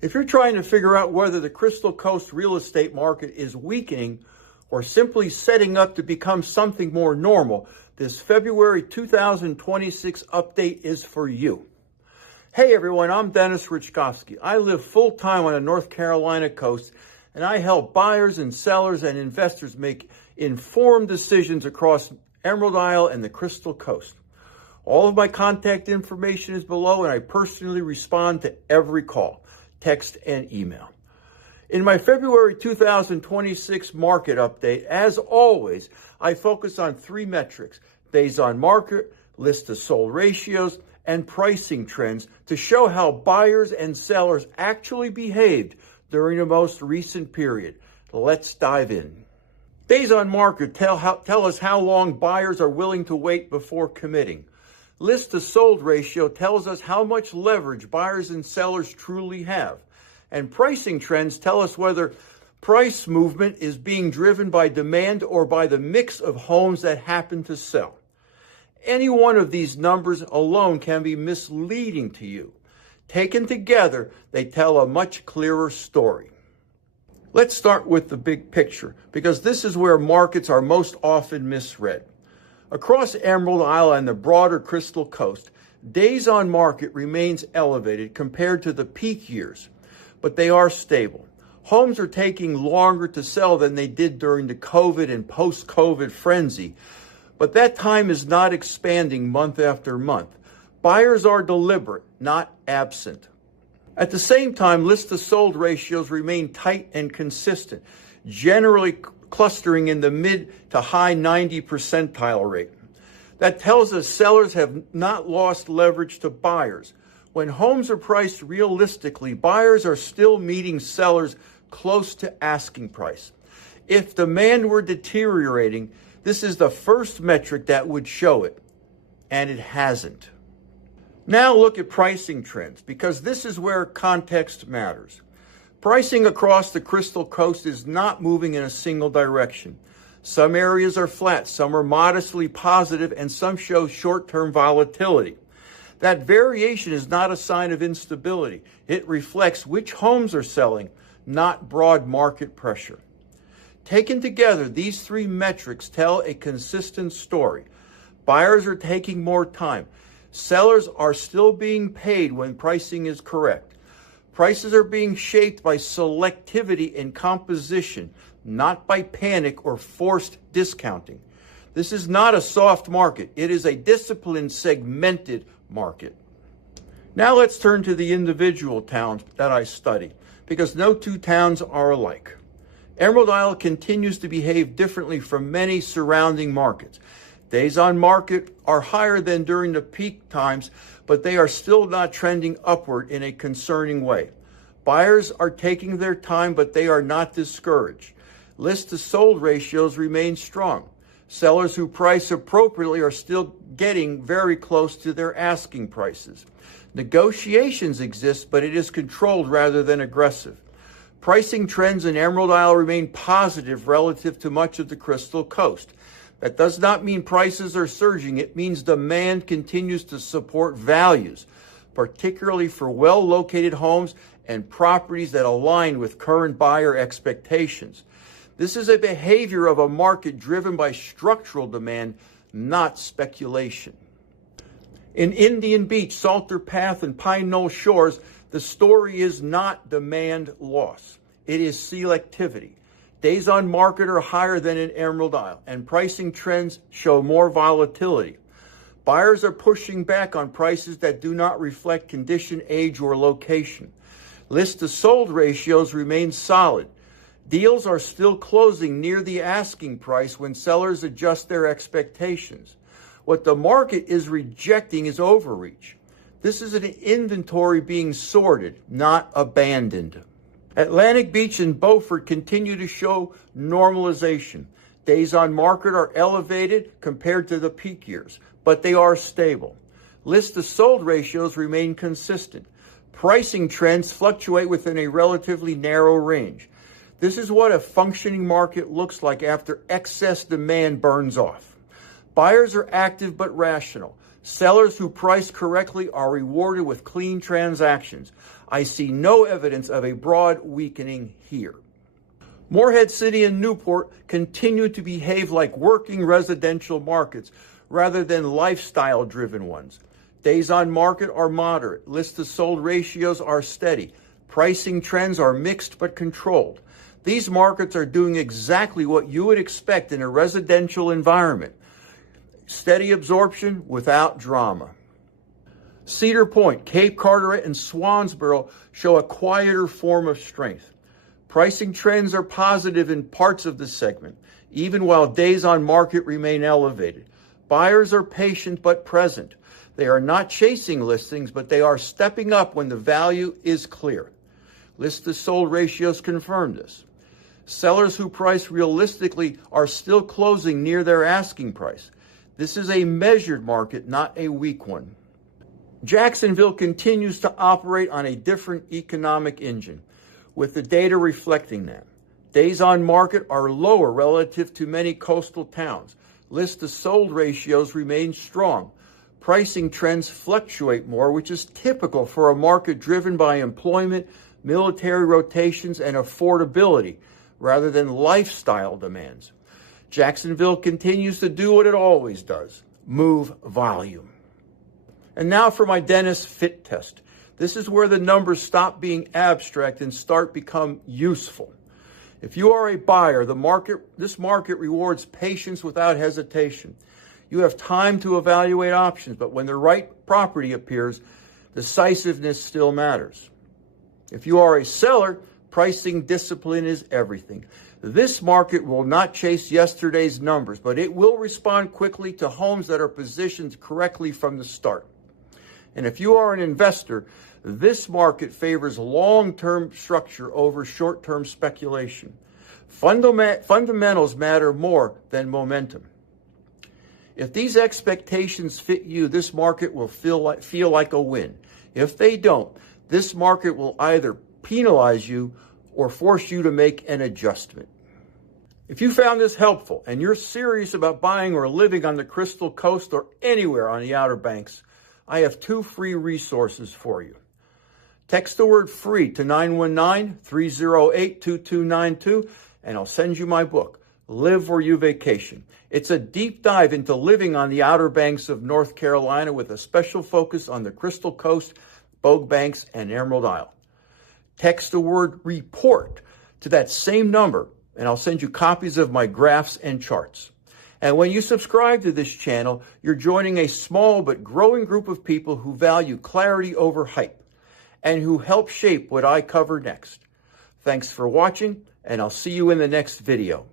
If you're trying to figure out whether the Crystal Coast real estate market is weakening or simply setting up to become something more normal, this February 2026 update is for you. Hey everyone, I'm Dennis Richkovsky. I live full-time on the North Carolina coast, and I help buyers and sellers and investors make informed decisions across Emerald Isle and the Crystal Coast. All of my contact information is below, and I personally respond to every call, text, and email. In my February 2026 market update, as always, I focus on three metrics: days on market, list to sold ratios, and pricing trends to show how buyers and sellers actually behaved during the most recent period. Let's dive in. Days on market tell us how long buyers are willing to wait before committing. List to sold ratio tells us how much leverage buyers and sellers truly have. And pricing trends tell us whether price movement is being driven by demand or by the mix of homes that happen to sell. Any one of these numbers alone can be misleading to you. Taken together, they tell a much clearer story. Let's start with the big picture, because this is where markets are most often misread. Across Emerald Isle and the broader Crystal Coast, days on market remains elevated compared to the peak years, but they are stable. Homes are taking longer to sell than they did during the COVID and post-COVID frenzy, but that time is not expanding month after month. Buyers are deliberate, not absent. At the same time, list to sold ratios remain tight and consistent, generally clustering in the mid to high 90 percentile rate. That tells us sellers have not lost leverage to buyers. When homes are priced realistically, buyers are still meeting sellers close to asking price. If demand were deteriorating, this is the first metric that would show it, and it hasn't. Now look at pricing trends, because this is where context matters. Pricing across the Crystal Coast is not moving in a single direction. Some areas are flat, some are modestly positive, and some show short-term volatility. That variation is not a sign of instability. It reflects which homes are selling, not broad market pressure. Taken together, these three metrics tell a consistent story. Buyers are taking more time. Sellers are still being paid when pricing is correct. Prices are being shaped by selectivity and composition, not by panic or forced discounting. This is not a soft market. It is a disciplined, segmented market. Now let's turn to the individual towns that I study, because no two towns are alike. Emerald Isle continues to behave differently from many surrounding markets. Days on market are higher than during the peak times, but they are still not trending upward in a concerning way. Buyers are taking their time, but they are not discouraged. List to sold ratios remain strong. Sellers who price appropriately are still getting very close to their asking prices. Negotiations exist, but it is controlled rather than aggressive. Pricing trends in Emerald Isle remain positive relative to much of the Crystal Coast. That does not mean prices are surging. It means demand continues to support values, particularly for well-located homes and properties that align with current buyer expectations. This is a behavior of a market driven by structural demand, not speculation. In Indian Beach, Salter Path, and Pine Knoll Shores, the story is not demand loss. It is selectivity. Days on market are higher than in Emerald Isle, and pricing trends show more volatility. Buyers are pushing back on prices that do not reflect condition, age, or location. List to sold ratios remain solid. Deals are still closing near the asking price when sellers adjust their expectations. What the market is rejecting is overreach. This is an inventory being sorted, not abandoned. Atlantic Beach and Beaufort continue to show normalization. Days on market are elevated compared to the peak years, but they are stable. List to sold ratios remain consistent. Pricing trends fluctuate within a relatively narrow range. This is what a functioning market looks like after excess demand burns off. Buyers are active but rational. Sellers who price correctly are rewarded with clean transactions. I see no evidence of a broad weakening here. Morehead City and Newport continue to behave like working residential markets rather than lifestyle-driven ones. Days on market are moderate. List-to-sold ratios are steady. Pricing trends are mixed but controlled. These markets are doing exactly what you would expect in a residential environment. Steady absorption without drama. Cedar Point, Cape Carteret, and Swansboro show a quieter form of strength. Pricing trends are positive in parts of the segment, even while days on market remain elevated. Buyers are patient but present. They are not chasing listings, but they are stepping up when the value is clear. List-to-sold ratios confirm this. Sellers who price realistically are still closing near their asking price. This is a measured market, not a weak one. Jacksonville continues to operate on a different economic engine, with the data reflecting that. Days on market are lower relative to many coastal towns. List-to-sold ratios remain strong. Pricing trends fluctuate more, which is typical for a market driven by employment, military rotations, and affordability, rather than lifestyle demands. Jacksonville continues to do what it always does: move volume. And now for my Dennis fit test. This is where the numbers stop being abstract and start become useful. If you are a buyer, this market rewards patience without hesitation. You have time to evaluate options, but when the right property appears, decisiveness still matters. If you are a seller, pricing discipline is everything. This market will not chase yesterday's numbers, but it will respond quickly to homes that are positioned correctly from the start. And if you are an investor, this market favors long-term structure over short-term speculation. Fundamentals matter more than momentum. If these expectations fit you, this market will feel like a win. If they don't, this market will either penalize you or force you to make an adjustment. If you found this helpful and you're serious about buying or living on the Crystal Coast or anywhere on the Outer Banks, I have 2 free resources for you. Text the word FREE to 919-308-2292 and I'll send you my book, Live Where You Vacation. It's a deep dive into living on the Outer Banks of North Carolina with a special focus on the Crystal Coast, Bogue Banks, and Emerald Isle. Text the word REPORT to that same number and I'll send you copies of my graphs and charts. And when you subscribe to this channel, you're joining a small but growing group of people who value clarity over hype and who help shape what I cover next. Thanks for watching, and I'll see you in the next video.